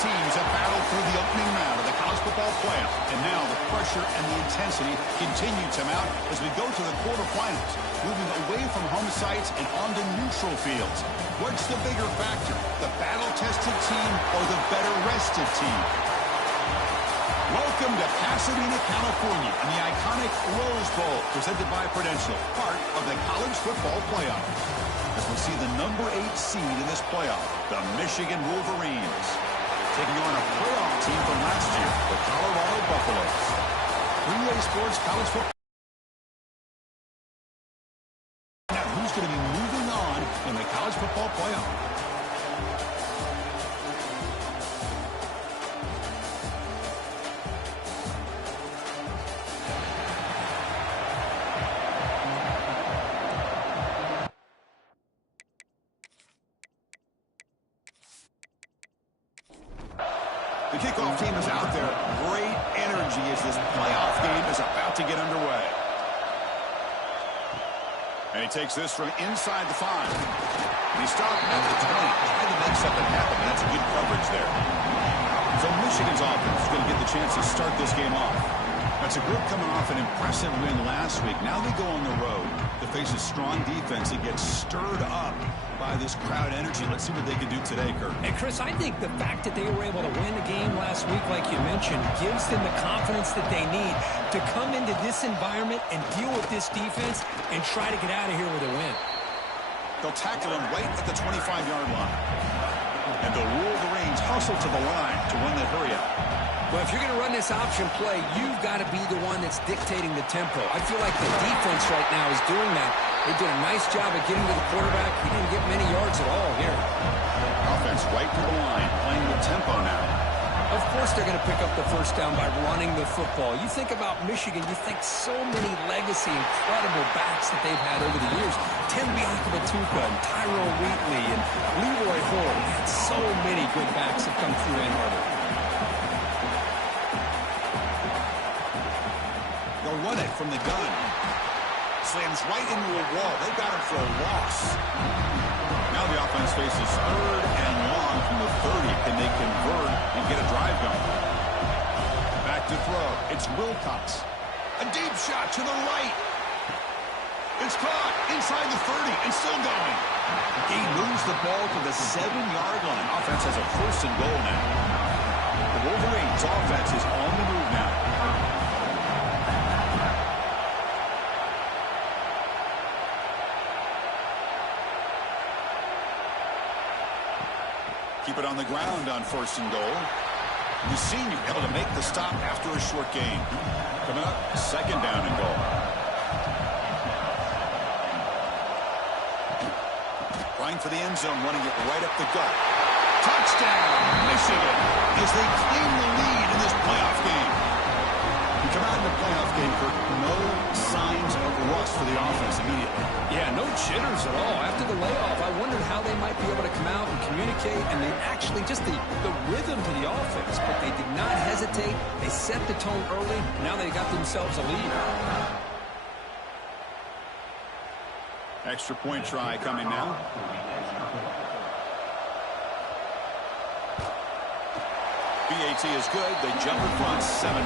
teams have battled through the opening round of the college football playoff, and now the pressure and the intensity continue to mount as we go to the quarterfinals, moving away from home sites and onto neutral fields. What's the bigger factor, the battle-tested team or the better-rested team? Welcome to Pasadena, California, and the iconic Rose Bowl, presented by Prudential, part of the college football playoff. As we'll see the number 8 seed in this playoff, the Michigan Wolverines, taking on a playoff team from last year, the Colorado Buffaloes. 3A Sports College Football. Now, who's going to be moving on in the college football playoff? The kickoff team is out there. Great energy as this playoff game is about to get underway. And he takes this from inside the 5. And he stopped at the 20. Trying to make something happen. That's good coverage there. So Michigan's offense is going to get the chance to start this game off. That's a group coming off an impressive win last week. Now they go on the road to face a strong defense that gets stirred up by this crowd energy. Let's see what they can do today, Kurt. And Chris, I think the fact that they were able to win the game last week, like you mentioned, gives them the confidence that they need to come into this environment and deal with this defense and try to get out of here with a win. They'll tackle him right at the 25-yard line. And the Wolverines hustle to the line to run that hurry-up. Well, if you're going to run this option play, you've got to be the one that's dictating the tempo. I feel like the defense right now is doing that. They did a nice job of getting to the quarterback. He didn't get many yards at all here. Offense right to the line, playing with tempo now. Of course they're going to pick up the first down by running the football. You think about Michigan, you think so many legacy, incredible backs that they've had over the years. Tim Biakabatuka and Tyrone Wheatley and Leroy Hall. They had so many good backs that come through Ann Arbor. They'll run it from the gun. Slams right into a wall. They got him for a loss. Now the offense faces 3rd and long from the 30. Can they convert and get a drive going? Back to throw. It's Wilcox. A deep shot to the right. It's caught inside the 30 and still going. He moves the ball to the 7-yard line. Offense has a 1st and goal now. The Wolverines offense is on the move now. Keep it on the ground on 1st and goal. The senior able to make the stop after a short gain. Coming up, 2nd down and goal. Trying for the end zone, running it right up the gut. Touchdown, Michigan, as they claim the lead in this playoff game. We come out in the playoff game for no signs of rust for the offense immediately. Yeah, no jitters at all. After the layoff, I wondered how they might be able to come out and communicate, and they actually just the rhythm to the offense, but they did not hesitate. They set the tone early. Now they got themselves a lead. Extra point try coming now. BAT is good. They jump in front, 7-0.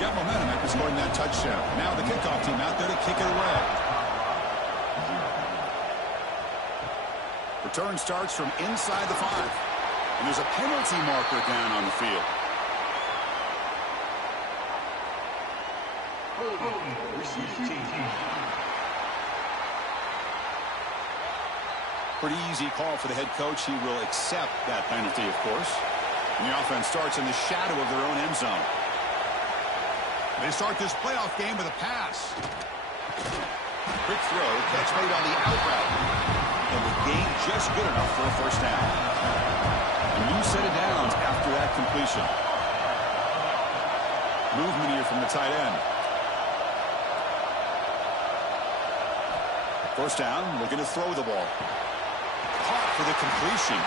Got momentum after scoring that touchdown. Now the kickoff team out there to kick it away. Return starts from inside the 5. And there's a penalty marker down on the field. Pretty easy call for the head coach. He will accept that penalty, of course. And the offense starts in the shadow of their own end zone. They start this playoff game with a pass. Quick throw, catch made on the out route. And the gain just good enough for a 1st down. A new set of downs after that completion. Movement here from the tight end. 1st down, looking to throw the ball. Caught for the completion.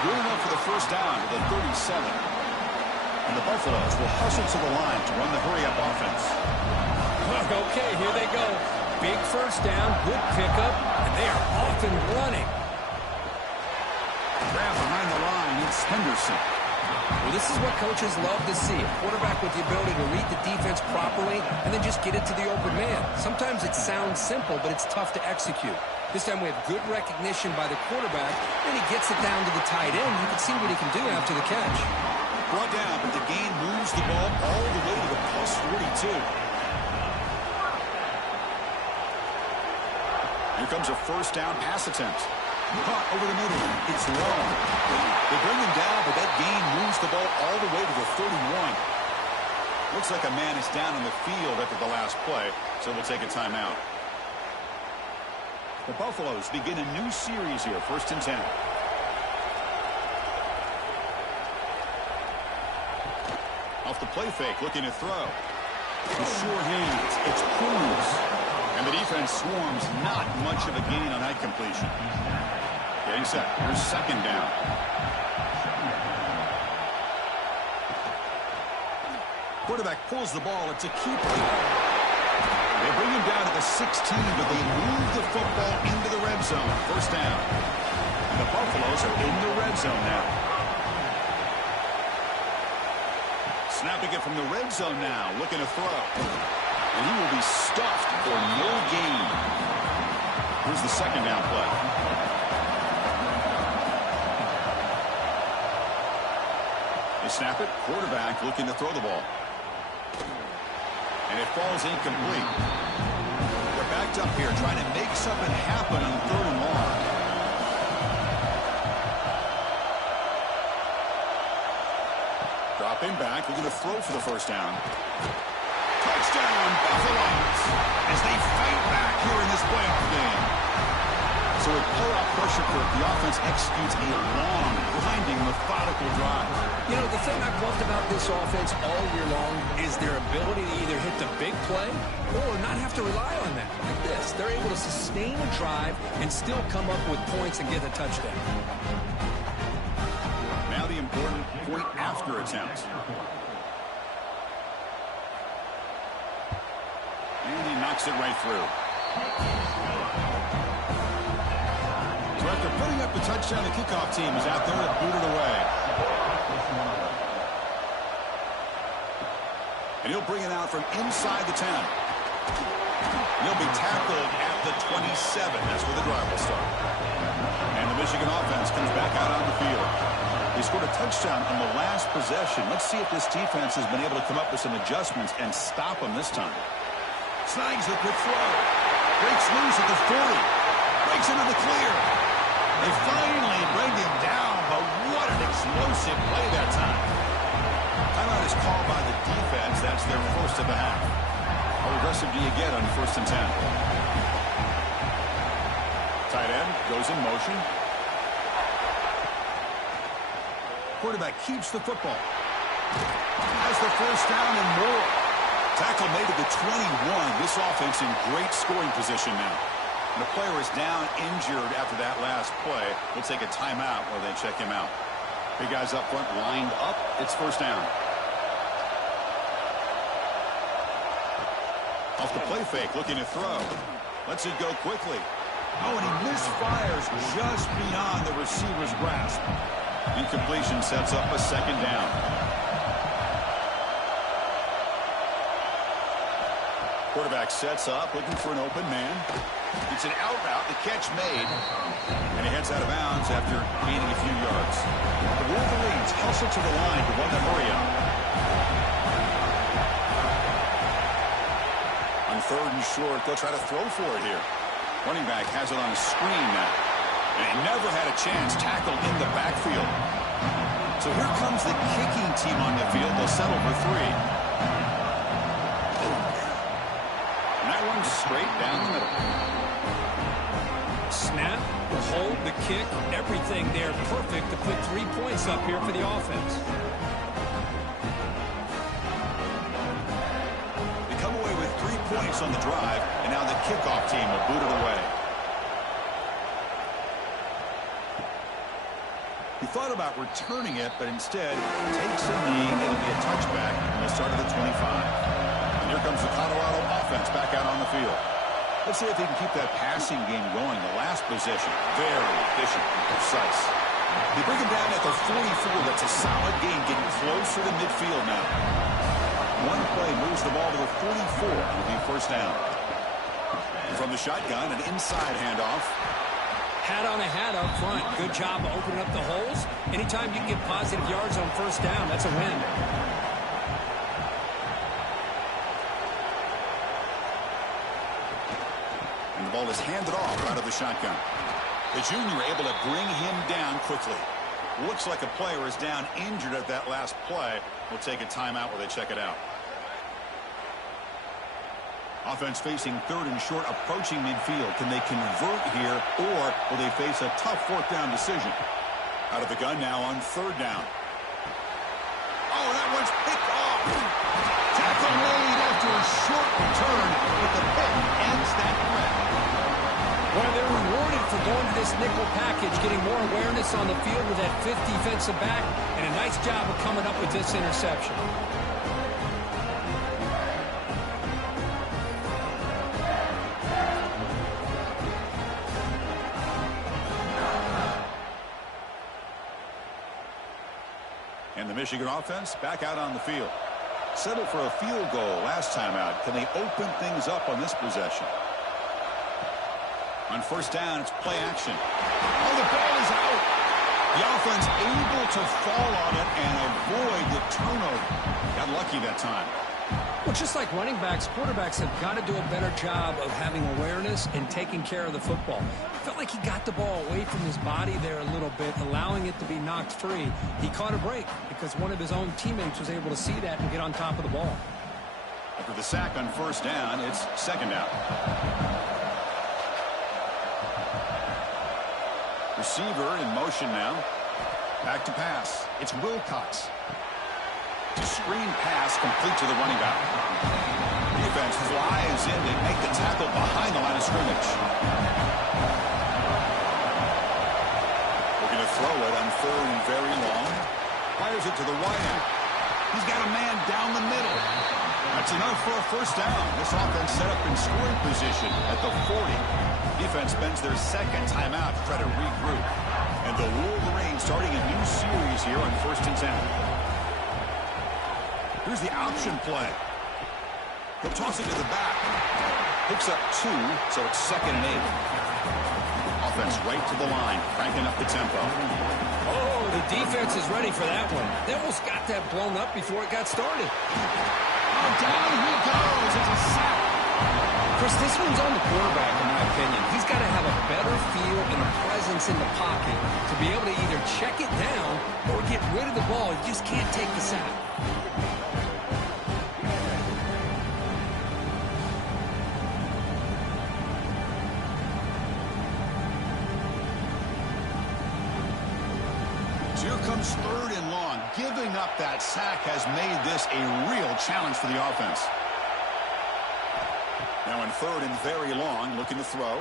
Good enough for the 1st down to the 37. And the Buffaloes will hustle to the line to run the hurry-up offense. Okay, here they go. Big 1st down, good pickup, and they are off and running. Grab behind the line pass. Henderson. Well, this is what coaches love to see. A quarterback with the ability to read the defense properly and then just get it to the open man. Sometimes it sounds simple, but it's tough to execute. This time we have good recognition by the quarterback, and he gets it down to the tight end. You can see what he can do after the catch. Brought down, but the gain moves the ball all the way to the plus 42. Here comes a first down pass attempt. Caught over the middle. It's long. They bring him down, but that gain moves the ball all the way to the 31. Looks like a man is down on the field after the last play, so we'll take a timeout. The Buffaloes begin a new series here, 1st and 10. Off the play fake, looking to throw. The sure hands, it's Cruz. And the defense swarms, not much of a gain on that completion. Getting set. Here's 2nd down. Quarterback pulls the ball. It's a keeper. They bring him down to the 16, but they move the football into the red zone. 1st down. And the Buffaloes are in the red zone now. Snapping it from the red zone now. Looking to throw. And he will be stuffed for no gain. Here's the 2nd down play. They snap it. Quarterback looking to throw the ball. And it falls incomplete. They're backed up here trying to make something happen on 3rd and long. Dropping back. Looking to throw for the 1st down. Touchdown, Buffaloes, as they fight back here in this playoff game. So with pull-out pressure for the offense executes a long, grinding, methodical drive. You know, the thing I've loved about this offense all year long is their ability to either hit the big play or not have to rely on that. Like this, they're able to sustain a drive and still come up with points and get a touchdown. Now the important point after attempt. And he knocks it right through. So after putting up the touchdown, the kickoff team is out there to boot it away. And he'll bring it out from inside the 10. He'll be tackled at the 27. That's where the drive will start. And the Michigan offense comes back out on the field. They scored a touchdown on the last possession. Let's see if this defense has been able to come up with some adjustments and stop them this time. Snags the quick throw. Breaks loose at the 40. Breaks into the clear. They finally bring him down, but what an explosive play that time. Timeout is called by the defense. That's their first of the half. How aggressive do you get on 1st and 10? Tight end goes in motion. Quarterback keeps the football. Has the 1st down and more. Tackle made at the 21. This offense in great scoring position now. And the player is down injured after that last play. We'll take a timeout while they check him out. Big guys up front lined up. It's 1st down. Off the play fake, looking to throw. Lets it go quickly. Oh, and he misfires just beyond the receiver's grasp. Incompletion sets up a 2nd down. Quarterback sets up, looking for an open man. It's an out route, the catch made. And he heads out of bounds after gaining a few yards. The Wolverines hustle to the line to run the hurry up. On 3rd and short, they'll try to throw for it here. Running back has it on a screen now. And he never had a chance, tackled in the backfield. So here comes the kicking team on the field. They'll settle for 3. Straight down the middle. Snap, the hold, the kick, everything there perfect to put 3 points up here for the offense. They come away with 3 points on the drive, and now the kickoff team will boot it away. He thought about returning it, but instead takes a knee. It'll be a touchback. They'll start at the 25. Here comes the Colorado offense back out on the field. Let's see if they can keep that passing game going. The last possession, very efficient and precise. They bring him down at the 44. That's a solid gain, getting closer to midfield now. One play moves the ball to the 44. It'll be first down. From the shotgun, an inside handoff. Hat on a hat up front. Good job of opening up the holes. Anytime you can get positive yards on first down, that's a win. And the ball is handed off out of the shotgun. The junior able to bring him down quickly. Looks like a player is down injured at that last play. We'll take a timeout while they check it out. Offense facing third and short, approaching midfield. Can they convert here, or will they face a tough fourth down decision? Out of the gun now on third down. Oh, that one's picked off. Tackle made after a short return, but the pick ends that threat. Well, they're rewarded for going to this nickel package, getting more awareness on the field with that fifth defensive back, and a nice job of coming up with this interception. And the Michigan offense back out on the field. Settled for a field goal last time out. Can they open things up on this possession? On first down, it's play action. Oh, the ball is out. The offense able to fall on it and avoid the turnover. Got lucky that time. Well, just like running backs, quarterbacks have got to do a better job of having awareness and taking care of the football. Felt like he got the ball away from his body there a little bit, allowing it to be knocked free. He caught a break because one of his own teammates was able to see that and get on top of the ball. After the sack on first down, it's second down. Receiver in motion now. Back to pass. It's Wilcox. To screen pass complete to the running back. Defense flies in to make the tackle behind the line of scrimmage. Looking to throw it on third and very long. Fires it to the wide end. He's got a man down the middle. That's enough for a first down. This offense set up in scoring position at the 40. Defense spends their second timeout to try to regroup. And the Wolverines starting a new series here on 1st and 10. Here's the option play. He'll toss it to the back. Picks up 2, so it's 2nd and 8. Offense right to the line, cranking up the tempo. Oh, the defense is ready for that one. They almost got that blown up before it got started. Oh, down he goes. It's a sack. Chris, this one's on the quarterback, in my opinion. He's got to have a better feel and a presence in the pocket to be able to either check it down or get rid of the ball. You just can't take the sack. Here comes third and long. Giving up that sack has made this a real challenge for the offense. Now in third and very long, looking to throw.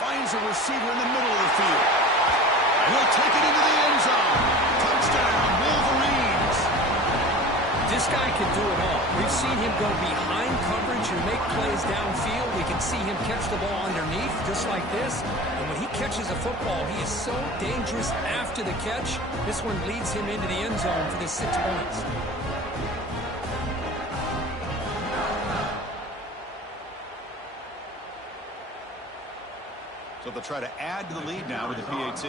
Finds a receiver in the middle of the field. And he'll take it into the end zone. Touchdown, Wolverines. This guy can do it all. We've seen him go behind coverage and make plays downfield. We can see him catch the ball underneath, just like this. And when he catches a football, he is so dangerous after the catch. This one leads him into the end zone for the 6 points. So they'll try to add to the lead now with the PAT.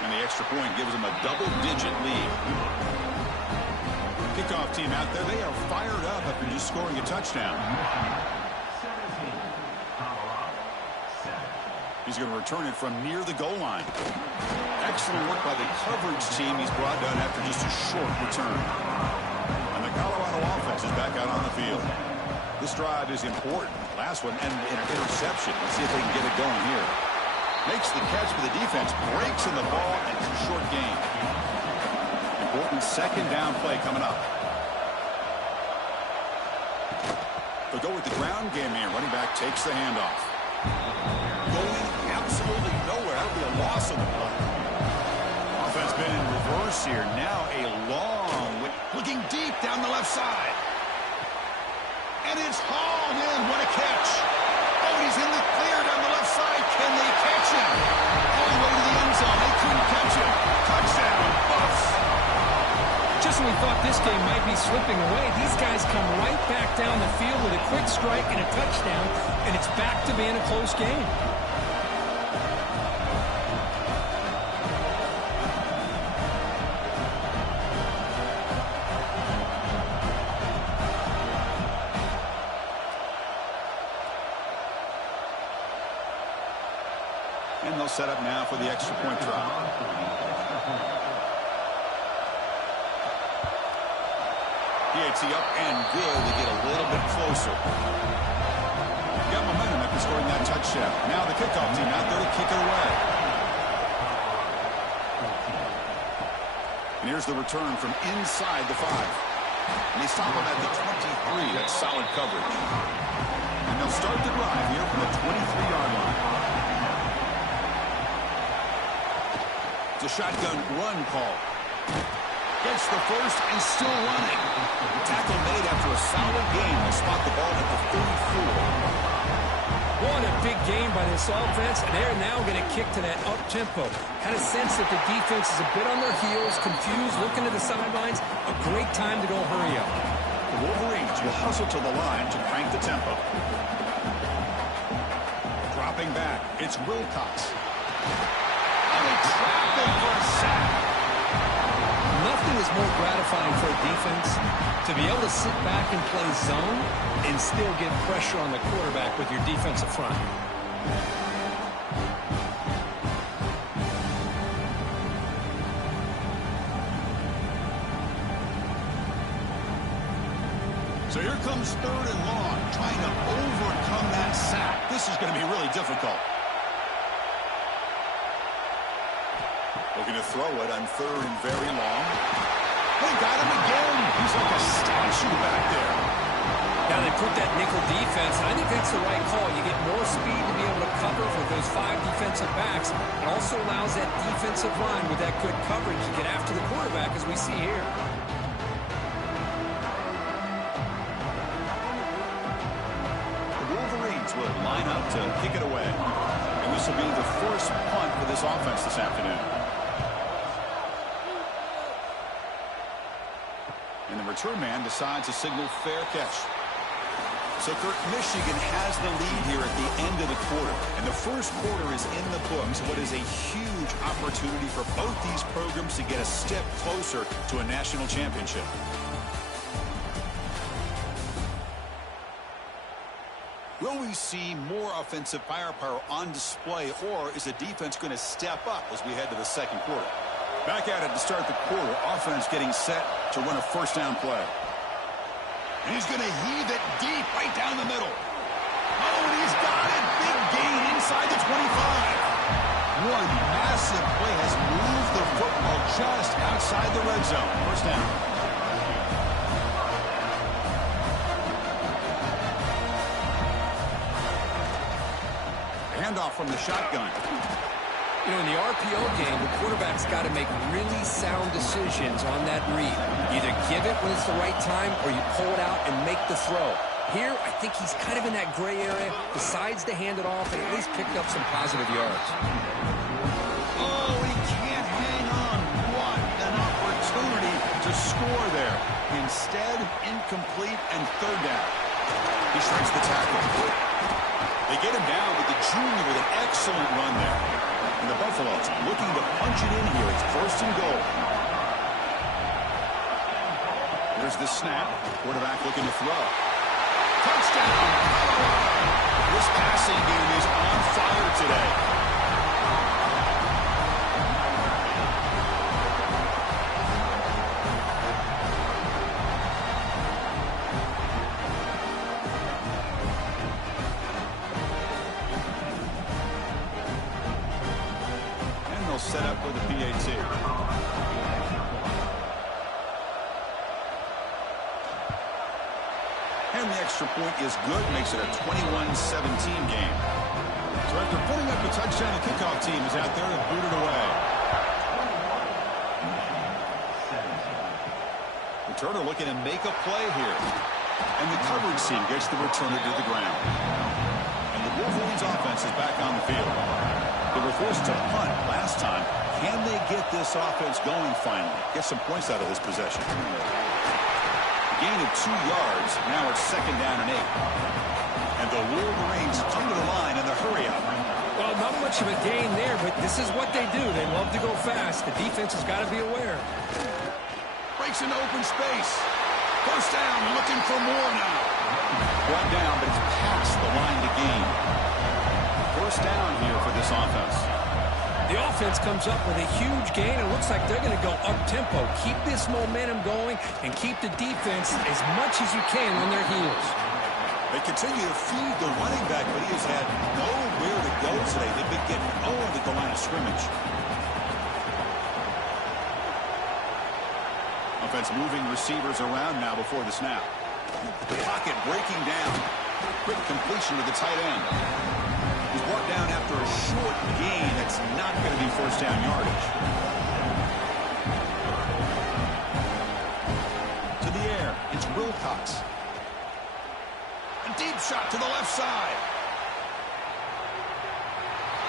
And the extra point gives them a double-digit lead. Kickoff team out there, they are fired up after just scoring a touchdown. He's going to return it from near the goal line. Excellent work by the coverage team he's brought down after just a short return. And the Colorado offense is back out on the field. This drive is important. Last one, and an interception. Let's see if they can get it going here. Makes the catch for the defense, breaks in the ball, and it's a short gain. Important second down play coming up. They'll go with the ground game here. Running back takes the handoff. Going absolutely nowhere. That'll be a loss on the play. Offense been in reverse here. Now a long, looking deep down the left side. And it's hauled in. What a catch. Oh, he's in the clear down the left side. Can they catch him? All the way to the end zone. They couldn't catch him. Touchdown, Buffs. Just when we thought this game might be slipping away, these guys come right back down the field with a quick strike and a touchdown, and it's back to being a close game. And they'll set up now for the extra point try. PAT up and good to get a little bit closer. Got momentum after scoring that touchdown. Now the kickoff team out there to kick it away. And here's the return from inside the 5. And they stop him at the 23. That's solid coverage. And they'll start the drive here from the 23-yard line. It's a shotgun run call. Gets the first and still running. Tackle made after a solid game. They spot the ball at the 34. What a big game by this offense, and they're now going to kick to that up-tempo. Had a sense that the defense is a bit on their heels, confused, looking to the sidelines. A great time to go hurry up. The Wolverines will hustle to the line to crank the tempo. Dropping back, it's Wilcox. And they trap him for a sack. Nothing is more gratifying for a defense to be able to sit back and play zone and still get pressure on the quarterback with your defensive front. So here comes 3rd and long, trying to overcome that sack. This is going to be really difficult. Looking to throw it on 3rd and very long. They got him again. He's like a statue back there. Now they put that nickel defense, and I think that's the right call. You get more speed to be able to cover for those 5 defensive backs. It also allows that defensive line with that good coverage to get after the quarterback, as we see here. The Wolverines will line up to kick it away. And this will be the first punt for this offense this afternoon. And the return man decides to signal fair catch. So, Kurt, Michigan has the lead here at the end of the quarter. And the first quarter is in the books. What is a huge opportunity for both these programs to get a step closer to a national championship. Will we see more offensive firepower on display, or is the defense going to step up as we head to the second quarter? Back at it to start the quarter. Offense getting set to run a first down play. And he's going to heave it deep right down the middle. Oh, and he's got it. Big gain inside the 25. One massive play has moved the football just outside the red zone. First down. Handoff from the shotgun. You know, in the RPO game, the quarterback's got to make really sound decisions on that read. Either give it when it's the right time, or you pull it out and make the throw. Here, I think he's kind of in that gray area, decides to hand it off, and at least picked up some positive yards. Oh, he can't hang on. What an opportunity to score there. Instead, incomplete and 3rd down. He strikes the tackle. They get him down with the junior with an excellent run there. And the Buffaloes looking to punch it in here. It's 1st and goal. There's the snap. Quarterback looking to throw. Touchdown! This passing game is on fire today. Set up with the PAT. And the extra point is good, makes it a 21-17 game. So after putting up a touchdown, the kickoff team is out there to boot it away. Returner looking to make a play here. And the coverage team gets the returner to the ground. And the Cleveland's offense is back on the field. They were forced to punt last time. Can they get this offense going finally? Get some points out of this possession. Gain of 2 yards. Now it's 2nd down and 8. And the Wolverines come to the line in the hurry-up. Well, not much of a gain there, but this is what they do. They love to go fast. The defense has got to be aware. Breaks into open space. First down, looking for more now. Brought down, but it's past the line to gain. First down here for this offense. The offense comes up with a huge gain. It looks like they're going to go up-tempo. Keep this momentum going and keep the defense as much as you can on their heels. They continue to feed the running back, but he has had nowhere to go today. They've been getting owned at the line of scrimmage. Offense moving receivers around now before the snap. Pocket breaking down. Quick completion to the tight end. He's brought down after a short gain. That's not going to be first down yardage. To the air. It's Wilcox. A deep shot to the left side.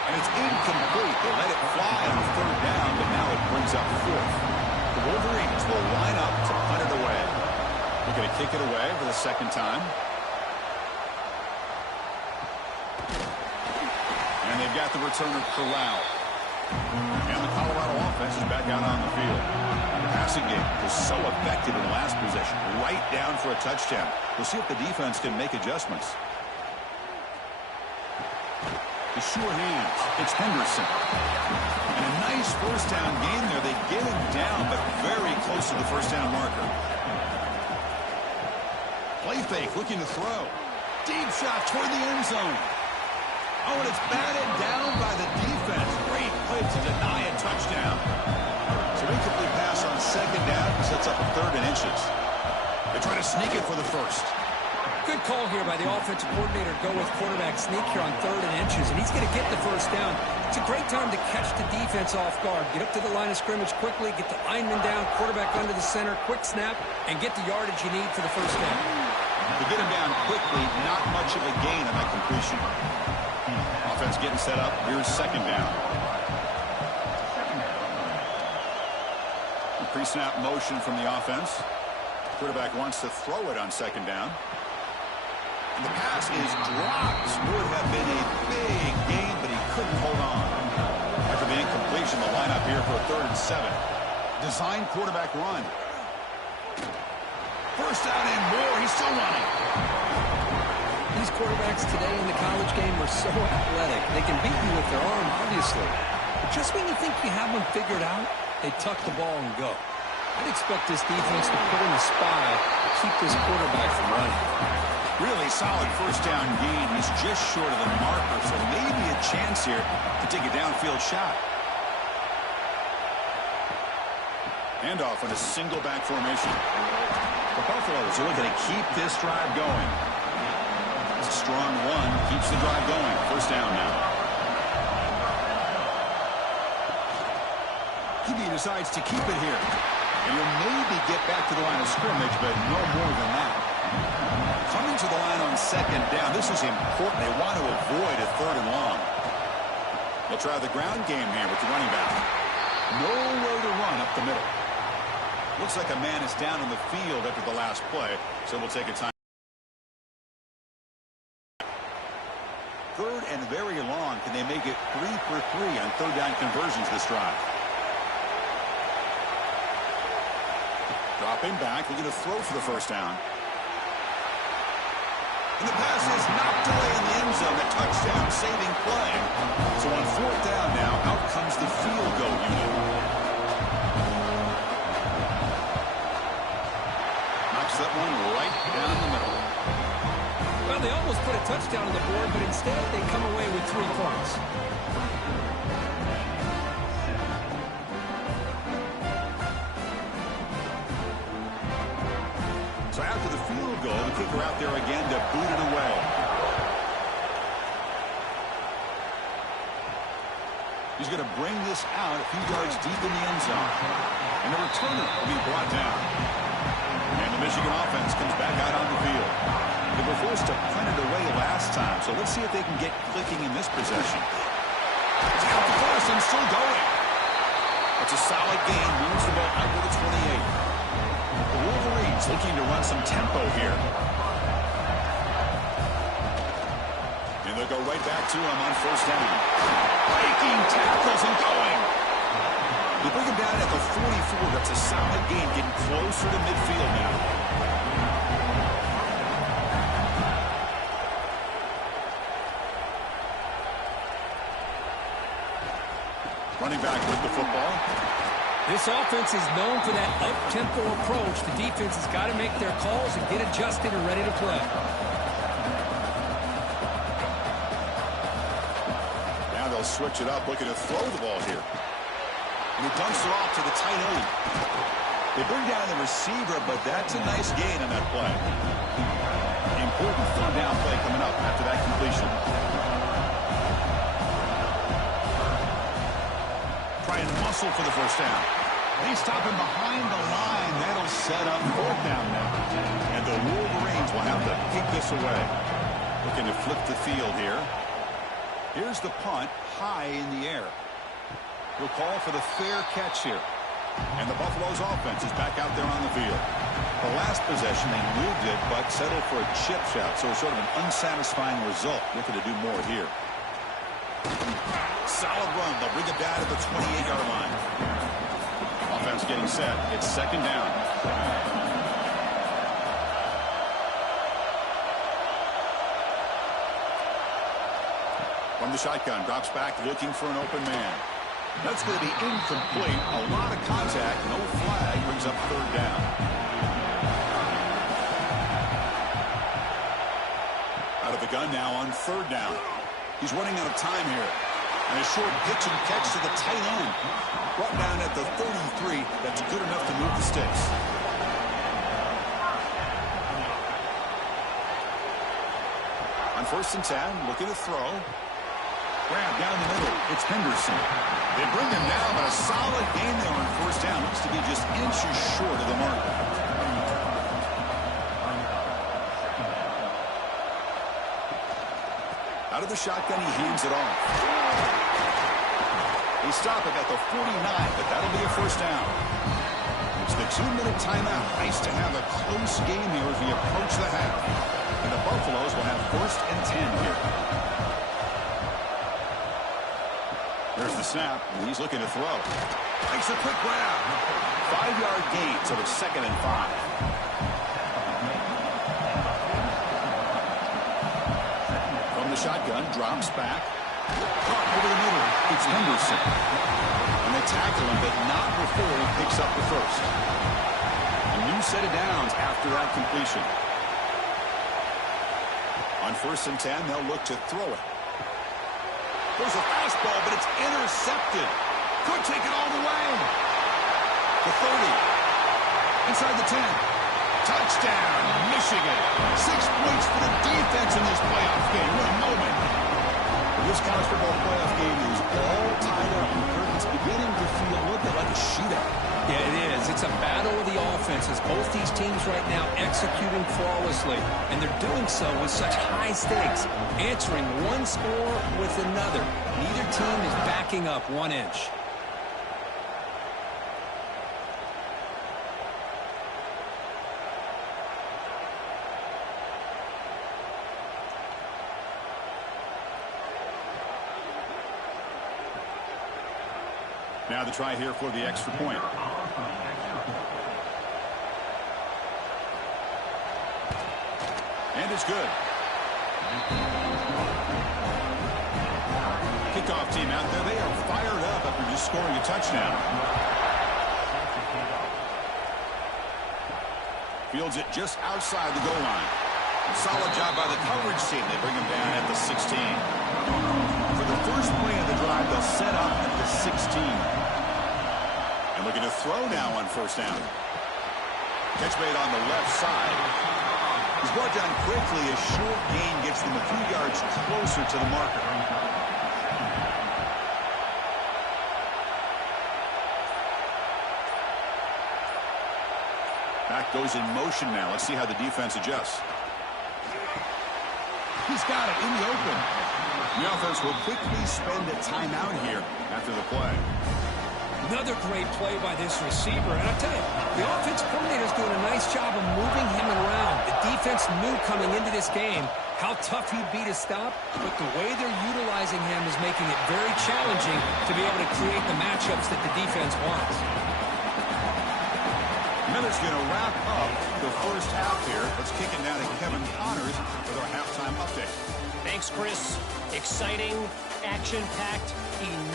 And it's incomplete. They let it fly on the 3rd down, but now it brings up 4th. The Wolverines will line up to punt it away. They're going to kick it away for the 2nd time. And they've got the returner Corral. And the Colorado offense is back out on the field. The passing game was so effective in the last possession. Right down for a touchdown. We'll see if the defense can make adjustments. The sure hands. It's Henderson. And a nice first down gain there. They get him down, but very close to the first down marker. Play fake, looking to throw. Deep shot toward the end zone. Oh, and it's batted down by the defense. Great play to deny a touchdown. So incomplete pass on 2nd down. Sets up a 3rd and inches. They try to sneak it for the 1st. Good call here by the offensive coordinator. Go with quarterback sneak here on 3rd and inches, and he's going to get the first down. It's a great time to catch the defense off guard. Get up to the line of scrimmage quickly, get the lineman down, quarterback under the center, quick snap, and get the yardage you need for the first down. To get him down quickly, not much of a gain on that completion. Offense getting set up. Here's 2nd down. Pre-snap motion from the offense. Quarterback wants to throw it on 2nd down. And the pass is dropped. Would have been a big gain, but he couldn't hold on. After the incompletion, the lineup here for a 3rd and 7. Design quarterback run. First down and more. He's still running. These quarterbacks today in the college game are so athletic. They can beat you with their arm, obviously. But just when you think you have them figured out, they tuck the ball and go. I'd expect this defense to put in a spy to keep this quarterback from running. Really solid first down gain. He's just short of the marker, so maybe a chance here to take a downfield shot. Handoff in a single back formation. The Buffaloes are looking to keep this drive going. It's a strong run, keeps the drive going. First down now. QB decides to keep it here. And he'll maybe get back to the line of scrimmage, but no more than that. Coming to the line on 2nd down. This is important. They want to avoid a 3rd and long. They'll try the ground game here with the running back. Nowhere to run up the middle. Looks like a man is down on the field after the last play, so we'll take a time. 3rd and very long. Can they make it 3 for 3 on 3rd down conversions this drive? Dropping back, looking to throw for the first down. And the pass is knocked away in the end zone. A touchdown saving play. So on 4th down now, out comes the field goal unit. Knocks that one right down the middle. Well, they almost put a touchdown on the board, but instead they come away with 3 points. So after the field goal, the kicker out there again to boot it away. He's going to bring this out a few yards deep in the end zone. And the returner will be brought down. And the Michigan offense comes back out on the field. They were forced to punt it away last time, so let's see if they can get clicking in this possession. It's out the first and still going. It's a solid gain. Moves the ball out to the 28. The Wolverines looking to run some tempo here. And they'll go right back to him on first down. Breaking tackles and going. They bring him down at the 44. That's a solid gain, getting closer to midfield now. Running back with the football. This offense is known for that up-tempo approach. The defense has got to make their calls and get adjusted and ready to play. Now they'll switch it up, looking to throw the ball here. And he dumps it off to the tight end. They bring down the receiver, but that's a nice gain on that play. Important third down play coming up after that completion. Try and muscle for the first down. They stop him behind the line. That'll set up fourth down now. And the Wolverines will have to kick this away. Looking to flip the field here. Here's the punt, high in the air. We'll call for the fair catch here. And the Buffalo's offense is back out there on the field. The last possession, they moved it, but settled for a chip shot. So it's sort of an unsatisfying result. Looking to do more here. Solid run. They'll bring it down at the 28-yard line. Offense getting set. It's second down. From the shotgun, drops back looking for an open man. That's going to be incomplete. A lot of contact. No flag. Brings up third down. Out of the gun now on third down. He's running out of time here. And a short pitch and catch to the tight end. Brought down at the 33. That's good enough to move the sticks. On first and 10, looking to throw. Grab down the middle. It's Henderson. They bring him down, but a solid gain there on first down. Looks to be just inches short of the mark. Out of the shotgun, he hands it off. They stop it at the 49, but that'll be a first down. It's the 2-minute timeout. Nice to have a close game here as we approach the half. And the Buffaloes will have first and 10 here. There's the snap, and he's looking to throw. Makes a quick grab. 5-yard gain, so it's second and 5. The shotgun drops back. Caught over the middle. It's Henderson. And they tackle him, but not before he picks up the first. A new set of downs after that completion. On first and 10, they'll look to throw it. There's a fastball, but it's intercepted. Could take it all the way. The 30. Inside the 10. Touchdown, Michigan. 6 points for the defense in this playoff game. What a moment. This college football playoff game is all tied up. The curtain's beginning to feel a little bit like a shootout. Yeah, it is. It's a battle of the offenses. Both these teams right now executing flawlessly. And they're doing so with such high stakes. Answering one score with another. Neither team is backing up 1 inch. Now the try here for the extra point. And it's good. Kickoff team out there. They are fired up after just scoring a touchdown. Fields it just outside the goal line. Solid job by the coverage team. They bring him down at the 16. For the first play of the drive, they'll set up at the 16. And looking to throw now on first down. Catch made on the left side. He's brought down quickly. A short gain gets them a few yards closer to the marker. Back goes in motion now. Let's see how the defense adjusts. He's got it in the open. The offense will quickly spend a timeout here after the play. Another great play by this receiver. And I tell you, the offense coordinator is doing a nice job of moving him around. The defense knew coming into this game how tough he'd be to stop, but the way they're utilizing him is making it very challenging to be able to create the matchups that the defense wants. Miller's going to wrap up the first half here. Let's kick it now to Kevin Connors with our halftime update. Thanks, Chris. Exciting, action-packed,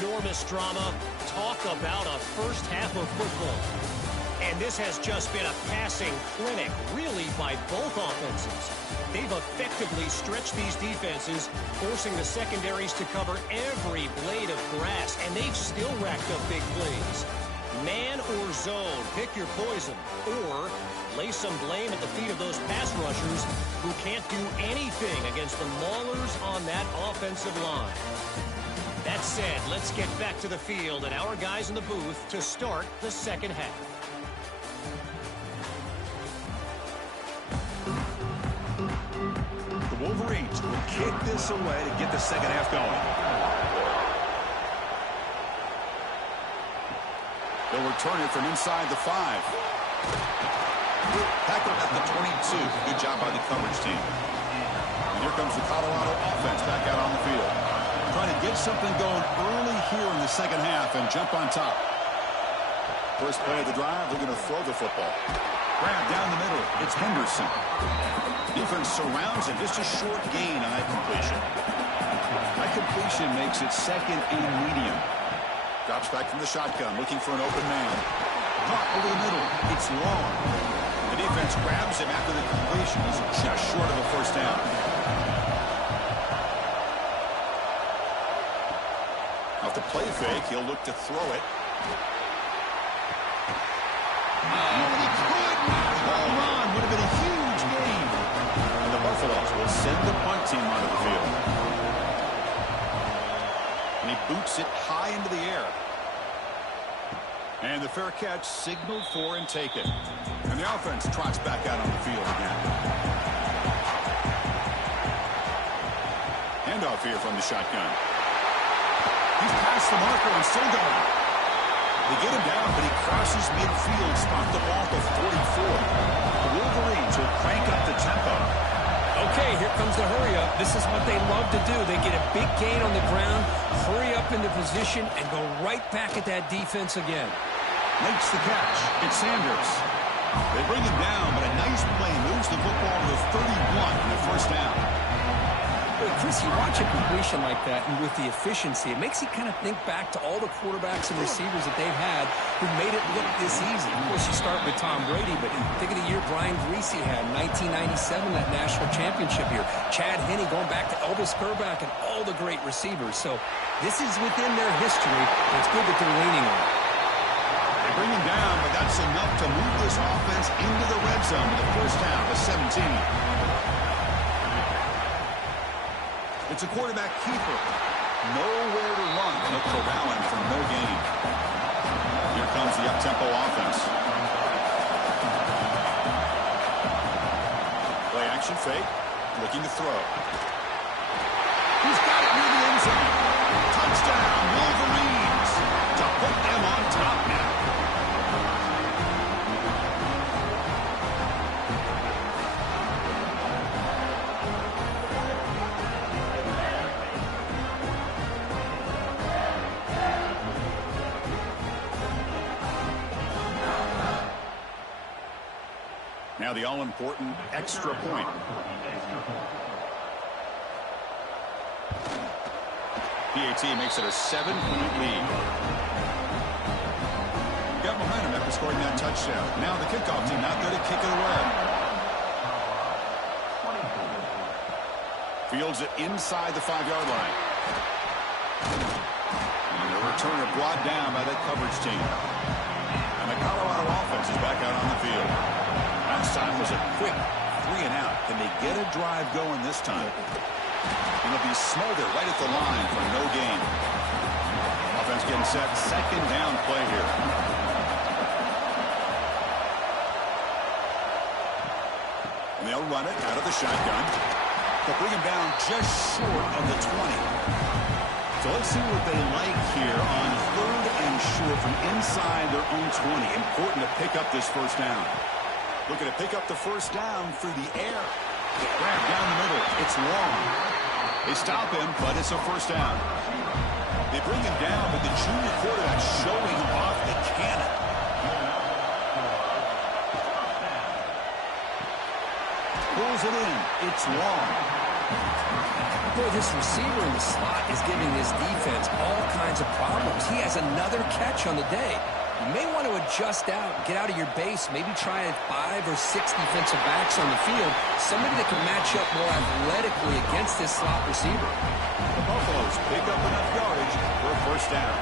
enormous drama. Talk about a first half of football. And this has just been a passing clinic, really, by both offenses. They've effectively stretched these defenses, forcing the secondaries to cover every blade of grass, and they've still racked up big plays. Man or zone, pick your poison, or lay some blame at the feet of those pass rushers who can't do anything against the maulers on that offensive line. That said, let's get back to the field and our guys in the booth to start the second half. The Wolverines will kick this away to get the second half going. They'll return it from inside the 5. Tackled at the 22. Good job by the coverage team. And here comes the Colorado offense back out on the field. Trying to get something going early here in the second half and jump on top. First play of the drive, they're going to throw the football. Grab down the middle. It's Henderson. Defense surrounds him. Just a short gain on that completion. That completion makes it second and medium. Drops back from the shotgun, looking for an open man. Caught over the middle. It's long. The defense grabs him after the completion. He's just short of a first down. Off the play fake, he'll look to throw it. Oh, he could not hold on. Would have been a huge gain. And the Buffaloes will send the punt team onto the field. And he boots it high into the air. And the fair catch signaled for and taken. And the offense trots back out on the field again. Handoff here from the shotgun. He's past the marker and still going. They get him down, but he crosses midfield, stopped the ball to 44. The Wolverines will crank up the tempo. Okay, here comes the hurry up. This is what they love to do. They get a big gain on the ground, hurry up into position, and go right back at that defense again. Makes the catch. It's Sanders. They bring him down, but a nice play moves the football to the 31 in the first down. But Chris, you watch a completion like that, and with the efficiency, it makes you kind of think back to all the quarterbacks and receivers that they've had who made it look this easy. Of course, you start with Tom Brady, but think of the year Brian Greasy had, 1997, that national championship year. Chad Henne going back to Elvis Grbac and all the great receivers. So this is within their history. It's good that they're leaning on it. They bring him down, but that's enough to move this offense into the red zone in the first half of 17. It's a quarterback keeper. Nowhere to run. They'll corral him for no gain. Here comes the up-tempo offense. Play action fake. Looking to throw. He's got it near the end zone. Touchdown, Wolverines. To put them on top now. Now the all-important extra point. PAT makes it a 7-point lead. Got momentum after scoring that touchdown. Now the kickoff team out there to kick it away. Fields it inside the 5-yard line. And the returner brought down by that coverage team. And the Colorado offense is back out on the field. Last time was a quick 3-and-out. Can they get a drive going this time? And it'll be smothered right at the line for no gain. Offense getting set. Second down play here. And they'll run it out of the shotgun. They'll bring him down just short of the 20. So let's see what they like here on 3rd and short from inside their own 20. Important to pick up this first down. Looking to pick up the first down through the air. Grab down the middle. It's long. They stop him, but it's a first down. They bring him down, but the junior quarterback showing off the cannon. Pulls it in. It's long. Boy, this receiver in the slot is giving this defense all kinds of problems. He has another catch on the day. You may want to adjust out, get out of your base, maybe try 5 or 6 defensive backs on the field, somebody that can match up more athletically against this slot receiver. The Buffaloes pick up enough yardage for a first down.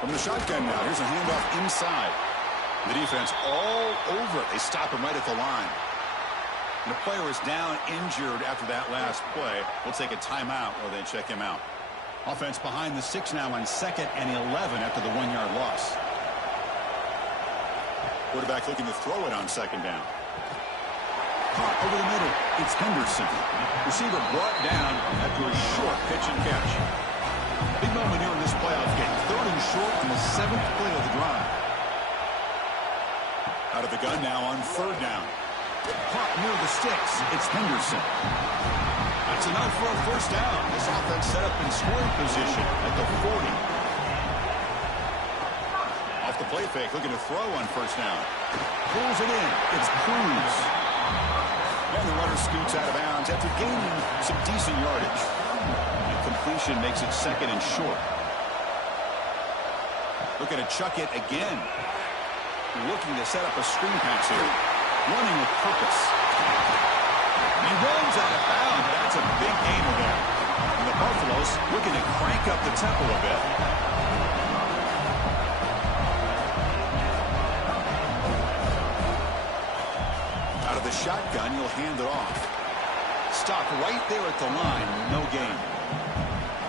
From the shotgun now, here's a handoff inside. The defense all over it. They stop him right at the line. And the player is down injured after that last play. We'll take a timeout while they check him out. Offense behind the 6 now on 2nd and 11 after the 1-yard loss. Quarterback looking to throw it on 2nd down. Caught over the middle. It's Henderson. Receiver brought down after a short pitch and catch. Big moment here in this playoff game. 3rd and short on the 7th play of the drive. Out of the gun now on 3rd down. Caught near the sticks. It's Henderson. That's enough for a first down. This offense set up in scoring position at the 40. Off the play fake, looking to throw on 1st down. Pulls it in. It's Cruz. And the runner scoots out of bounds after gaining some decent yardage. And completion makes it 2nd and short. Looking to chuck it again. Looking to set up a screen pass here. Running with purpose. And he runs out of bounds. That's a big gainer there. And the Buffaloes looking to crank up the tempo a bit. Out of the shotgun, you'll hand it off. Stop right there at the line. No gain.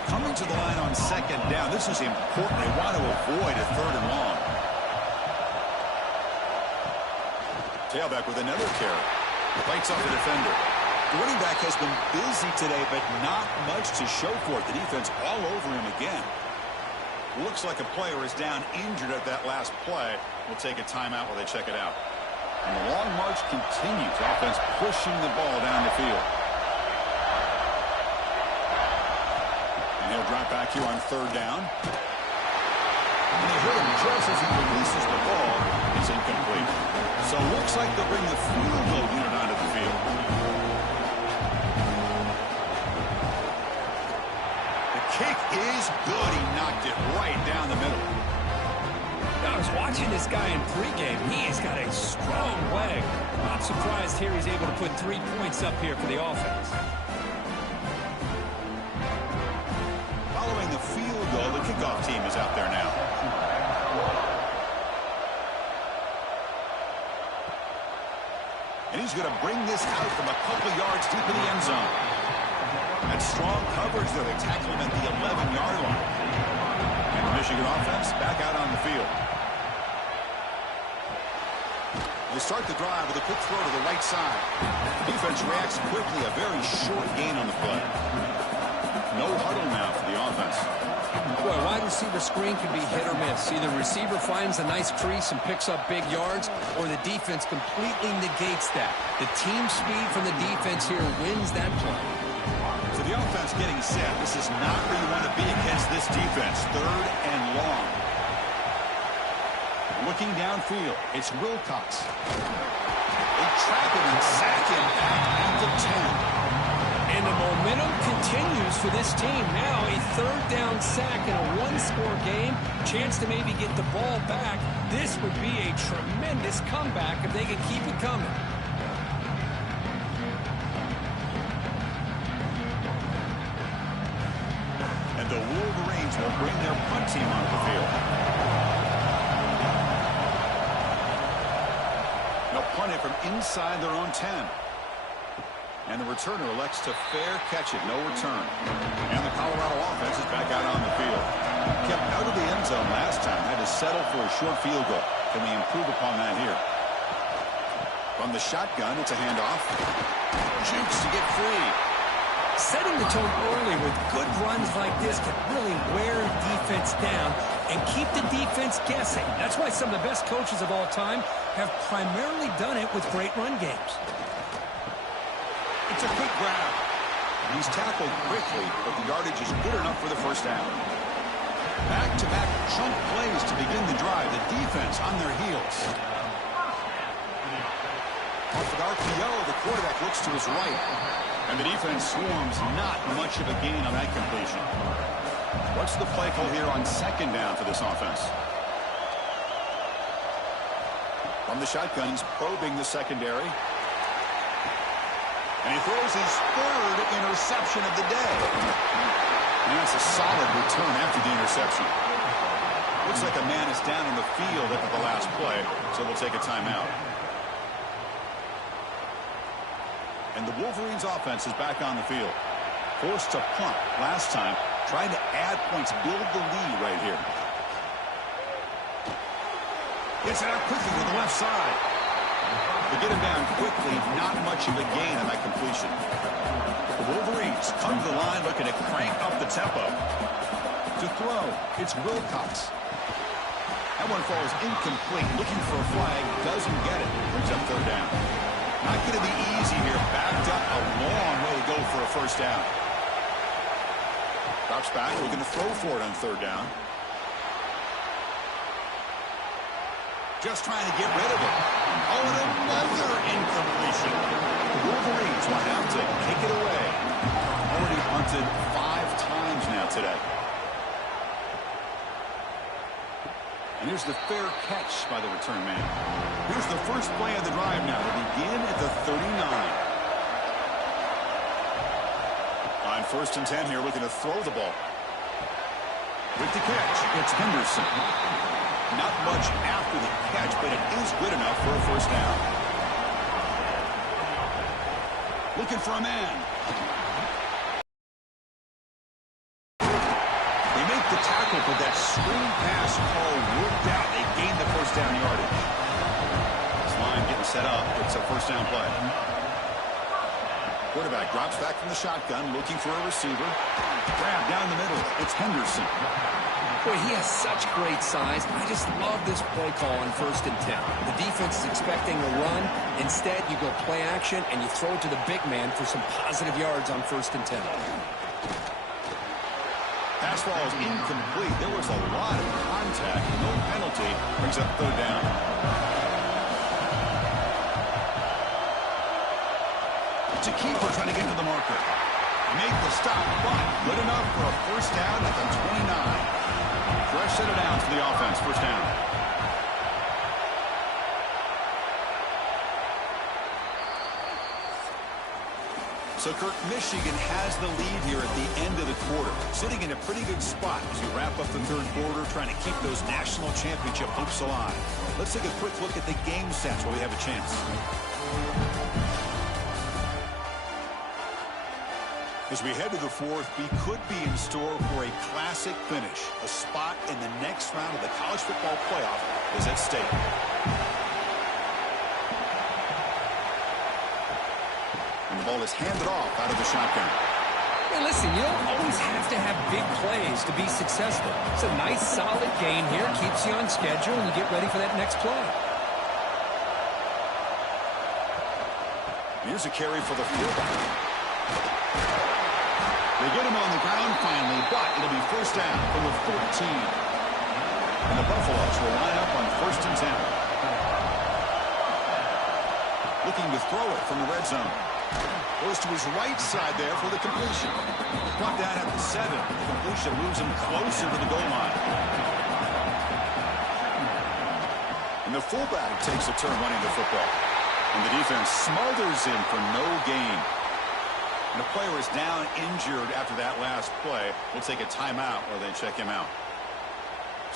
Coming to the line on 2nd down. This is important. They want to avoid a 3rd and long. Tailback with another carry. Bites off the defender. The running back has been busy today, but not much to show for it. The defense all over him again. Looks like a player is down injured at that last play. We'll take a timeout while they check it out. And the long march continues. Offense pushing the ball down the field. And he'll drop back here on 3rd down. And they hit him just as he releases the ball. It's incomplete. So looks like they'll bring the field goal unit onto the field. The kick is good. He knocked it right down the middle. I was watching this guy in pregame. He has got a strong leg. Not surprised here he's able to put 3 points up here for the offense. Following the field goal, the kickoff team is out there now. And he's going to bring this out from a couple yards deep in the end zone. That's strong coverage there. They tackle him at the 11-yard line. And the Michigan offense back out on the field. They start the drive with a quick throw to the right side. Defense reacts quickly. A very short gain on the play. No huddle now for the offense. Boy, a wide receiver screen can be hit or miss. Either receiver finds a nice crease and picks up big yards, or the defense completely negates that. The team speed from the defense here wins that play. So the offense getting set. This is not where you want to be against this defense. 3rd and long. Looking downfield, it's Wilcox. They trap him and sack him back at the 10. And the momentum continues for this team. Now a 3rd down sack in a 1-score game. Chance to maybe get the ball back. This would be a tremendous comeback if they can keep it coming. And the Wolverines will bring their punt team onto the field. They'll punt it from inside their own 10. And the returner elects to fair catch it. No return. And the Colorado offense is back out on the field. Kept out of the end zone last time. Had to settle for a short field goal. Can they improve upon that here? From the shotgun, it's a handoff. Jukes to get free. Setting the tone early with good runs like this can really wear defense down and keep the defense guessing. That's why some of the best coaches of all time have primarily done it with great run games. It's a quick grab. He's tackled quickly, but the yardage is good enough for the first down. Back-to-back chunk plays to begin the drive. The defense on their heels. Off an RPO, the quarterback looks to his right. And the defense swarms, not much of a gain on that completion. What's the play call here on second down for this offense? From the shotgun, he's probing the secondary. And he throws his third interception of the day. And that's a solid return after the interception. Looks like a man is down on the field after the last play, so they'll take a timeout. And the Wolverines offense is back on the field. Forced to punt last time, trying to add points, build the lead right here. Gets it out quickly to the left side. They get him down quickly, not much of a gain on that completion. The Wolverines come to the line looking to crank up the tempo. To throw, it's Wilcox. That one falls incomplete, looking for a flag, doesn't get it, brings up third down. Not going to be easy here. Backed up a long way to go for a first down. Drops back. We're going to throw for it on third down. Just trying to get rid of it. Oh, and another incompletion. The Wolverines will have to kick it away. Already punted 5 times now today. And here's the fair catch by the return man. Here's the first play of the drive now to begin at the 39. On 1st and 10 here, looking to throw the ball. With the catch, it's Henderson. Not much after the catch, but it is good enough for a first down. Looking for a man. They make the tackle, but that screen pass call worked out. They gained the first down yardage. This line getting set up. It's a first down play. Quarterback drops back from the shotgun, looking for a receiver. Grab down the middle. It's Henderson. Boy, he has such great size. I just love this play call on 1st and 10. The defense is expecting a run. Instead, you go play action, and you throw it to the big man for some positive yards on 1st and 10. Pass ball is incomplete. There was a lot of contact. No penalty. Brings up third down. It's a keeper trying to get to the marker. Make the stop, but good enough for a first down at the 29. Fresh set of downs for the offense. First down. So, Kirk, Michigan has the lead here at the end of the quarter. Sitting in a pretty good spot as you wrap up the third quarter, trying to keep those national championship hopes alive. Let's take a quick look at the game stats while we have a chance. As we head to the fourth, we could be in store for a classic finish. A spot in the next round of the college football playoff is at stake. And the ball is handed off out of the shotgun. Hey, listen, you don't always have to have big plays to be successful. It's a nice, solid gain here. Keeps you on schedule, and you get ready for that next play. Here's a carry for the fullback. They get him on the ground finally, but it'll be first down from the 14. And the Buffaloes will line up on 1st and 10. Looking to throw it from the red zone. Goes to his right side there for the completion. Brought down at the 7. The completion moves him closer to the goal line. And the fullback takes a turn running the football. And the defense smothers him for no gain. And the player is down injured after that last play. We'll take a timeout while they check him out.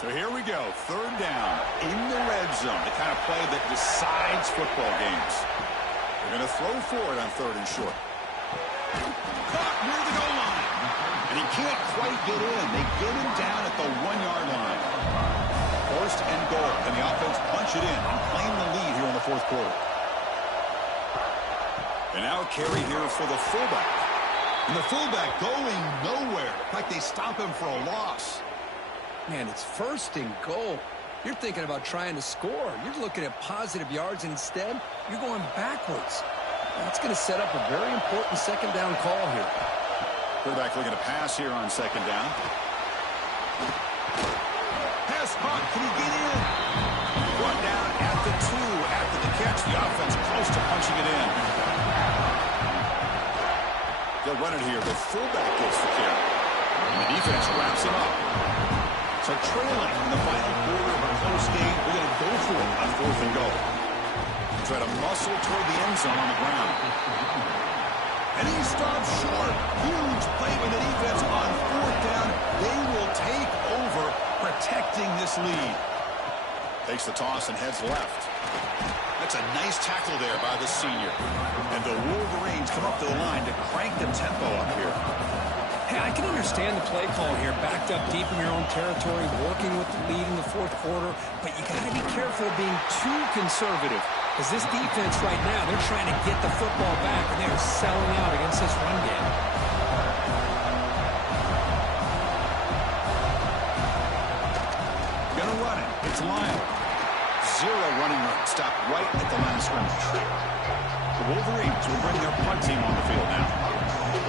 So here we go. Third down in the red zone. The kind of play that decides football games. They're going to throw for it on 3rd and short. Caught near the goal line. And he can't quite get in. They get him down at the 1-yard line. 1st and goal. And the offense punch it in and claim the lead here in the fourth quarter. And now a carry here for the fullback. And the fullback going nowhere. Like they stop him for a loss. Man, it's 1st and goal. You're thinking about trying to score. You're looking at positive yards, and instead, you're going backwards. That's going to set up a very important 2nd down call here. Quarterback looking to pass here on 2nd down. Pass caught. Can he get in? Brought down at the 2 after the catch. The offense close to punching it in. They'll run it here. The fullback gets the carry. And the defense wraps him up. So trailing in the final quarter of a close game, we're going to go for it on 4th and goal. Try to muscle toward the end zone on the ground. And he stops short. Huge play with the defense on 4th down. They will take over, protecting this lead. Takes the toss and heads left. That's a nice tackle there by the senior. And the Wolverines come up to the line to crank the tempo up here. Hey, I can understand the play call here, backed up deep in your own territory, working with the lead in the 4th quarter, but you got to be careful of being too conservative, because this defense right now, they're trying to get the football back, and they're selling out against this run game. Gonna run it. It's Lyle. 0 running room. Stop right at the line of scrimmage. The Wolverines will bring their punt team on the field now.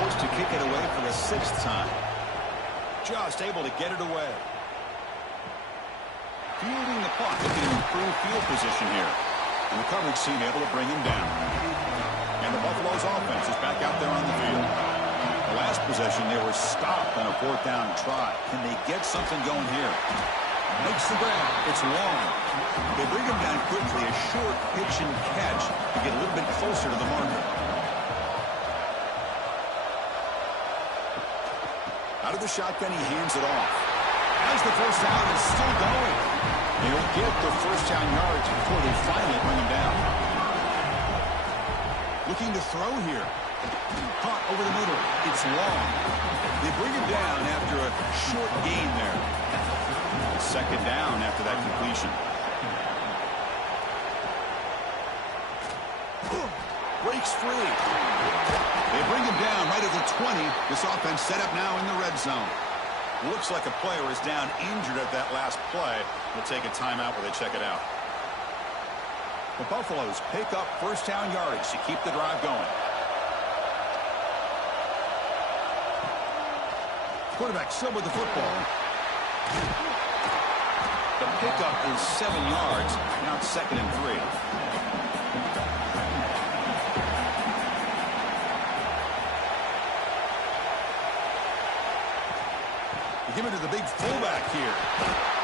Forced to kick it away for the 6th time. Just able to get it away. Fielding the punt, looking to improve field position here. And the coverage team able to bring him down. And the Buffalo's offense is back out there on the field. The last possession, they were stopped on a 4th down try. Can they get something going here? Makes the grab. It's long. They bring him down quickly. A short pitch and catch to get a little bit closer to the marker. Out of the shotgun, he hands it off. As the 1st down is still going. They'll get the 1st down yards before they finally bring him down. Looking to throw here. Caught over the middle. It's long. They bring him down after a short gain there. 2nd down after that completion. Breaks free. They bring him down right at the 20. This offense set up now in the red zone. Looks like a player is down injured at that last play. They'll take a timeout where they check it out. The Buffaloes pick up 1st down yards to keep the drive going. Quarterback still with the football. The pickup is 7 yards. Now it's 2nd and 3. Give it to the big fullback here.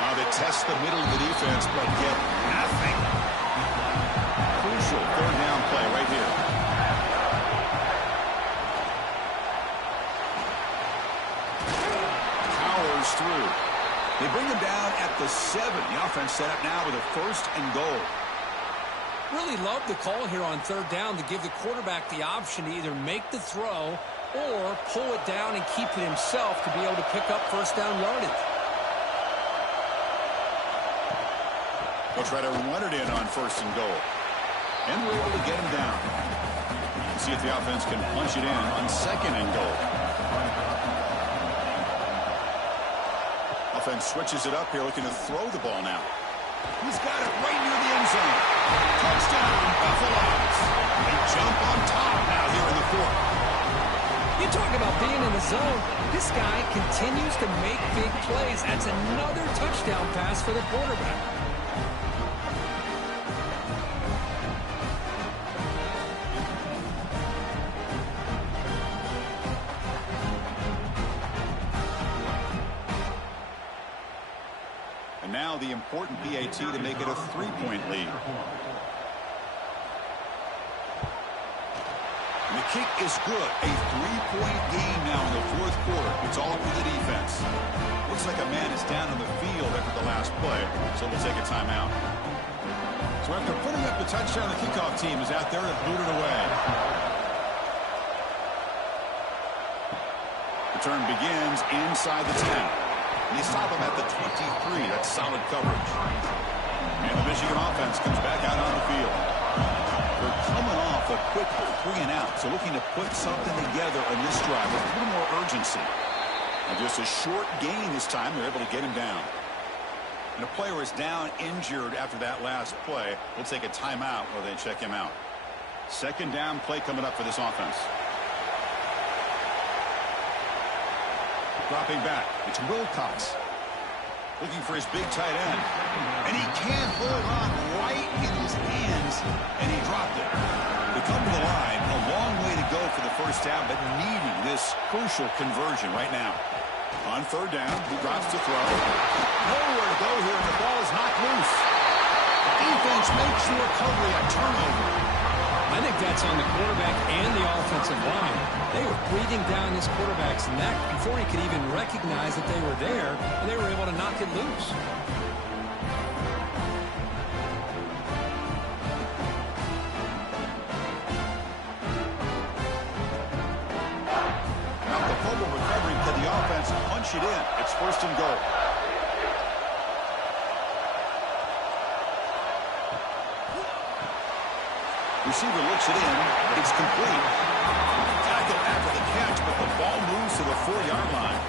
Now they test the middle of the defense, but get nothing. Crucial 3rd down play right here. Powers through. They bring him down at the 7. The offense set up now with a 1st and goal. Really love the call here on 3rd down to give the quarterback the option to either make the throw or pull it down and keep it himself to be able to pick up 1st down yardage. They'll try to run it in on 1st and goal. And we're able to get him down. See if the offense can punch it in on 2nd and goal. Offense switches it up here, looking to throw the ball now. He's got it right near the end zone. Touchdown, Buffaloes. They jump on top now here in the 4th. You talk about being in the zone. This guy continues to make big plays. That's another touchdown pass for the quarterback. And now the important PAT to make it a 3-point lead. And the kick is good. A 3-point game now in the 4th quarter. It's all for the defense. Looks like a man is down on the field after the last play, so we'll take a timeout. So after putting up the touchdown, the kickoff team is out there to boot it away. Return begins inside the 10. And they stop him at the 23. That's solid coverage. And the Michigan offense comes back out on the field. They're coming off with a quick 3 and out. So looking to put something together on this drive with a little more urgency. And just a short gain this time. They're able to get him down. And a player is down injured after that last play. We'll take a timeout while they check him out. Second down play coming up for this offense. Dropping back. It's Wilcox. Looking for his big tight end. And he can't hold on right in his hands. And he dropped it. They come to the line. A long way to go for the first down, but needing this crucial conversion right now. On third down, he drops to throw. Nowhere to go here, and the ball is knocked loose. The defense makes the recovery a turnover. I think that's on the quarterback and the offensive line. They were breathing down his quarterback's neck before he could even recognize that they were there, and they were able to knock it loose. Now the fumble recovery, can the offense punch it in? It's first and goal. Receiver looks it in. It's complete. Tackle after the catch, but the ball moves to the 4-yard line.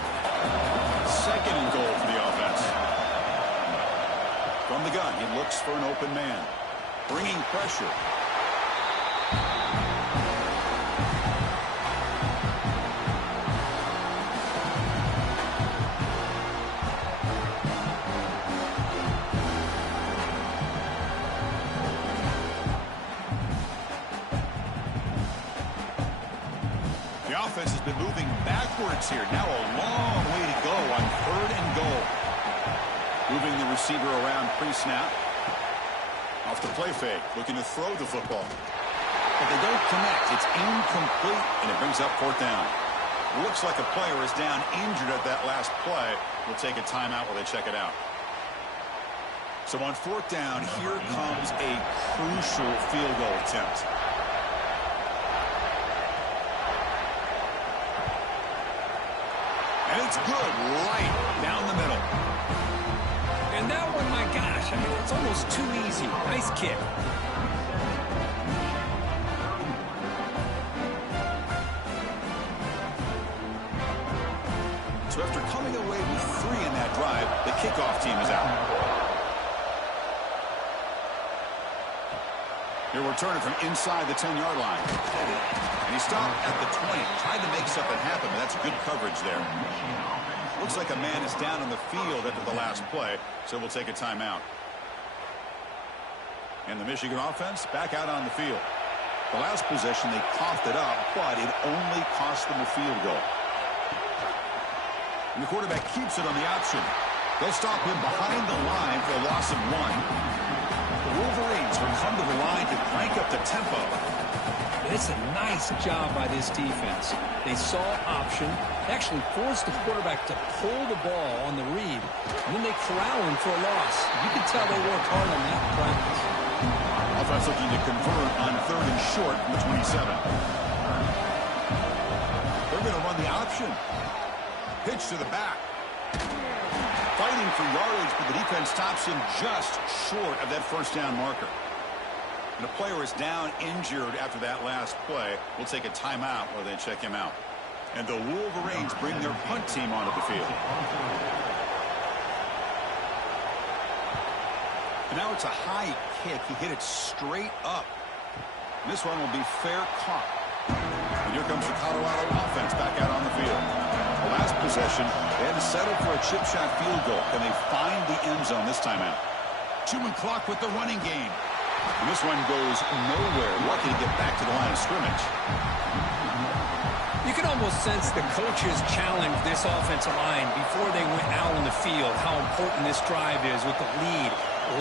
Second and goal for the offense. From the gun, he looks for an open man. Bringing pressure. Offense has been moving backwards here. Now a long way to go on third and goal. Moving the receiver around pre-snap. Off the play fake, looking to throw the football. But they don't connect. It's incomplete, and it brings up fourth down. Looks like a player is down injured at that last play. We'll take a timeout while they check it out. So on fourth down, here comes a crucial field goal attempt. And it's good right down the middle. And that one, my gosh, I mean, it's almost too easy. Nice kick. So after coming away with 3 in that drive, the kickoff team is out. He'll return it from inside the 10-yard line. And he stopped at the 20. Tried to make something happen, but that's good coverage there. Looks like a man is down on the field after the last play, so we'll take a timeout. And the Michigan offense back out on the field. The last possession, they coughed it up, but it only cost them a field goal. And the quarterback keeps it on the option. They'll stop him behind the line for a loss of 1. The Wolverines will come to the line to crank up the tempo. It's a nice job by this defense. They saw option, actually forced the quarterback to pull the ball on the read, and then they corral him for a loss. You can tell they worked hard on that in practice. Offense looking to convert on third and short from the 27. They're going to run the option. Pitch to the back. Fighting for yardage, but the defense stops him just short of that first down marker. And a player is down injured after that last play. We'll take a timeout while they check him out. And the Wolverines bring their punt team onto the field. And now it's a high kick. He hit it straight up. And this one will be fair caught. And here comes the Colorado offense back out on the field. The last possession, they had to settle for a chip shot field goal. Can they find the end zone this time out? 2-man clock with the running game. And this one goes nowhere. Lucky to get back to the line of scrimmage. You can almost sense the coaches challenged this offensive line before they went out on the field, how important this drive is with the lead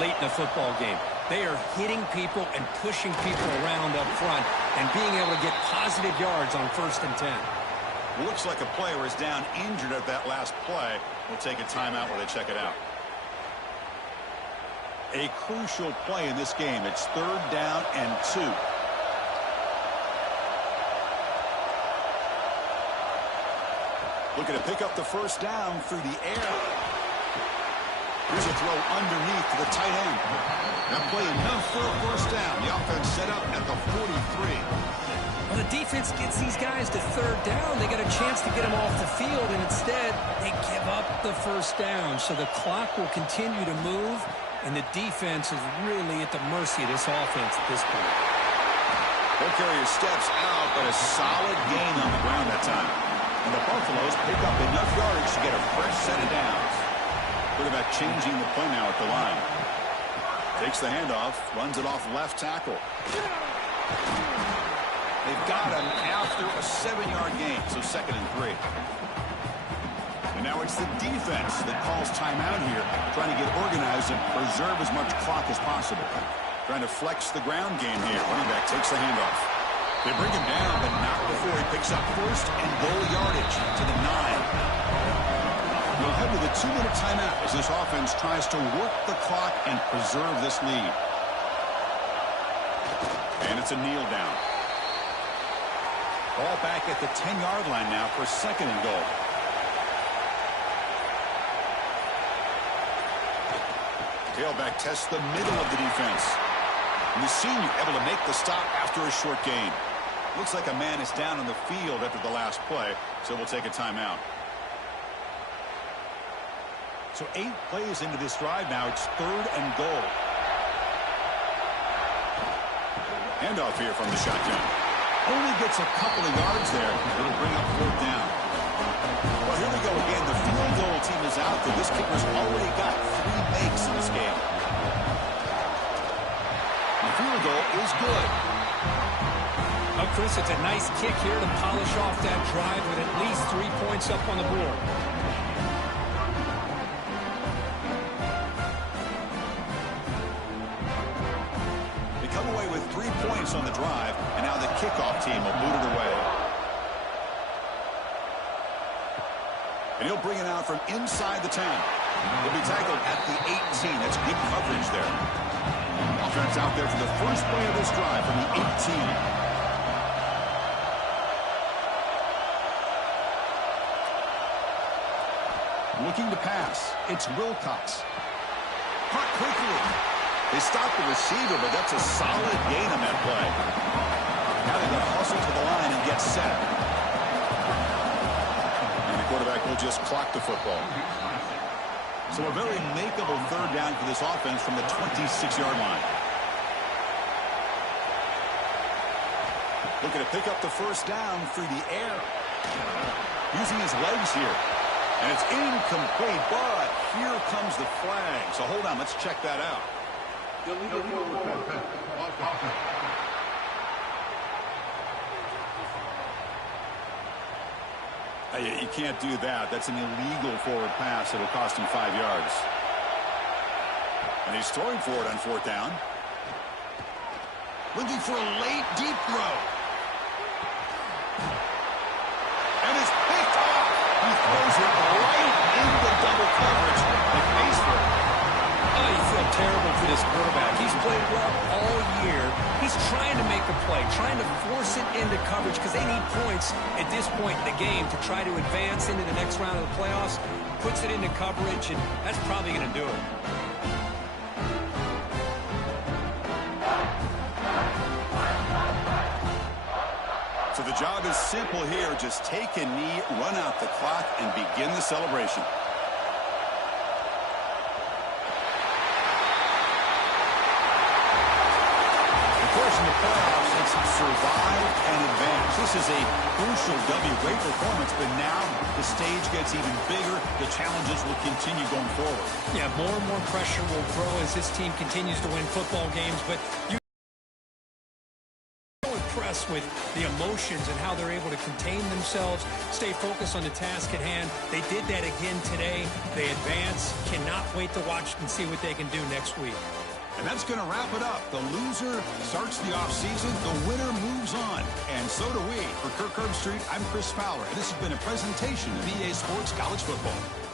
late in the football game. They are hitting people and pushing people around up front and being able to get positive yards on 1st and 10. Looks like a player is down injured at that last play. We'll take a timeout while they check it out. A crucial play in this game. It's 3rd down and 2. Looking to pick up the first down through the air. Here's a throw underneath to the tight end. That play enough for a first down. The offense set up at the 43. Well, the defense gets these guys to third down. They got a chance to get them off the field, and instead they give up the first down. So the clock will continue to move, and the defense is really at the mercy of this offense at this point. Their carrier steps out, but a solid gain on the ground that time. And the Buffaloes pick up enough yardage to get a fresh set of downs. Quarterback changing the play now at the line. Takes the handoff, runs it off left tackle. They've got him after a 7-yard gain, so 2nd and 3. And now it's the defense that calls timeout here, trying to get organized and preserve as much clock as possible. Trying to flex the ground game here. Running back takes the handoff. They bring him down, but not before he picks up 1st and goal yardage to the 9. We'll head to the 2-minute timeout as this offense tries to work the clock and preserve this lead. And it's a kneel down. Ball back at the 10-yard line now for 2nd and goal. Tailback tests the middle of the defense. And the senior able to make the stop after a short gain. Looks like a man is down on the field after the last play, so we'll take a timeout. So 8 plays into this drive now. It's 3rd and goal. Handoff here from the shotgun. Only gets a couple of yards there. It'll bring up 4th down. Well, here we go again. The field goal team is out there. This kicker's already got 3 makes in this game. The field goal is good. Oh, Chris, it's a nice kick here to polish off that drive with at least 3 points up on the board. They come away with 3 points on the drive, and now the kickoff team will boot it away. And he'll bring it out from inside the 10. He'll be tackled at the 18. That's good coverage there. Offense out there for the first play of this drive from the 18. Looking to pass. It's Wilcox. Caught quickly. They stop the receiver, but that's a solid gain on that play. Now they're going to hustle to the line and get set. And the quarterback will just clock the football. So a very makeable 3rd down for this offense from the 26-yard line. Looking to pick up the first down through the air. Using his legs here. And it's incomplete, but here comes the flag. So hold on, let's check that out. You can't do that. That's an illegal forward pass. It'll cost him 5 yards. And he's throwing for it on 4th down. Looking for a late, deep throw. And it's picked off. He throws it right into double coverage and pays for it. Oh, you feel terrible for this quarterback. He's played well all year. He's trying to make a play, trying to force it into coverage because they need points at this point in the game to try to advance into the next round of the playoffs. Puts it into coverage, and that's probably going to do it. So the job is simple here. Just take a knee, run out the clock, and begin the celebration. Of course, in the playoffs, it's survive and advance. This is a crucial W. Great performance, but now the stage gets even bigger. The challenges will continue going forward. Yeah, more and more pressure will grow as this team continues to win football games, but you with the emotions and how they're able to contain themselves, stay focused on the task at hand. They did that again today. They advance. Cannot wait to watch and see what they can do next week. And that's going to wrap it up. The loser starts the offseason. The winner moves on. And so do we. For Kirk Herbstreit, I'm Chris Fowler. And this has been a presentation of EA Sports College Football.